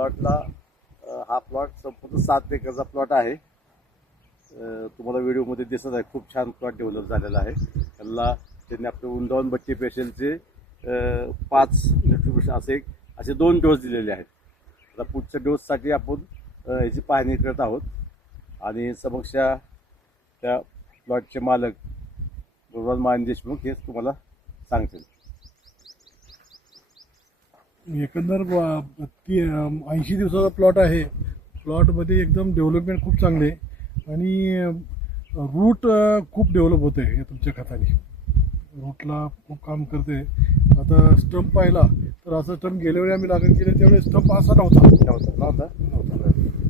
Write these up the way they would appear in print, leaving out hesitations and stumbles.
प्लॉटला हा प्लॉट संपूर्ण 7 एकरचा प्लॉट आहे. तुम्हाला व्हिडिओमध्ये दिसत आहे खूप छान प्लॉट डेव्हलप झालेला आहे. त्याला त्यांनी आपले उंडावून बट्टी पेशलचे 5 न्यूट्रिशन असे 2 डोस दिलेले आहेत. आता पुढच्या डोससाठी आपण याची पाहणी करत आहोत आणि समक्ष त्या प्लॉटचे मालक गुरुराज मान देशमुख हेच तुम्हाला सांगतील. एकंदर 80 दिवसाचा प्लॉट आहे. प्लॉटमध्ये एकदम डेव्हलपमेंट खूप चांगले आणि रूट खूप डेव्हलप होते आहे तुमच्या खताने. रूटला खूप काम करते. आता स्टंप पाहिला तर असा स्टंप गेल्या वेळी आम्ही लागण केली त्यावेळी स्टंप असा नव्हता.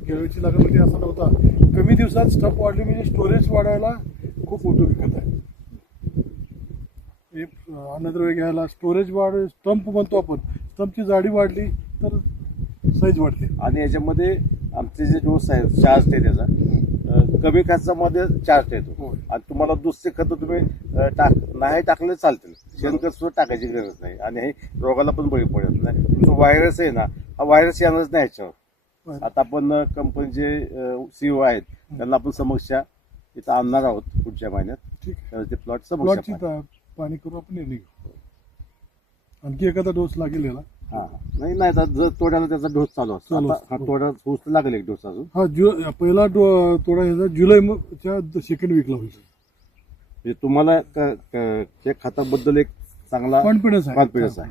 गेल्या वेळीची लागणमध्ये असा नव्हता. कमी दिवसात स्टंप वाढली म्हणजे स्टोरेज वाढवायला खूप उपयोगी खत आहे. अन्नद्रव्य घ्यायला स्टोरेज वाढ स्टंप म्हणतो आपण. स्टंपची जाडी वाढली तर साईज वाढते. आणि याच्यामध्ये आमचे जे डोस आहेत चार्ज आहे त्याचा कमी खर्चामध्ये चार्ज येतो. आणि तुम्हाला दुसरे खत तुम्ही नाही टाकले चालतील. शेणखत सुद्धा टाकायची गरज नाही आणि हे रोगाला पण बळी पडत नाही. जो व्हायरस आहे ना हा व्हायरस येणारच नाही याच्यावर. आता आपण कंपनीचे सीईओ आहेत त्यांना आपण समक्ष इथं आणणार आहोत पुढच्या महिन्यात. ठीक ते प्लॉट प्लॉटची पाणी करू आपण निर्णय घेऊ. आणखी एखादा डोस लागेल याला. हा नाही आता जर तोड्याला त्याचा डोस चालू असतो. तोडा होस लागेल एक डोस अजून. हा पहिला तोडा ह्याचा जुलैच्या सेकंड वीकला होईल. म्हणजे तुम्हाला त्या खताबद्दल एक चांगला कॉन्फिडन्स आहे.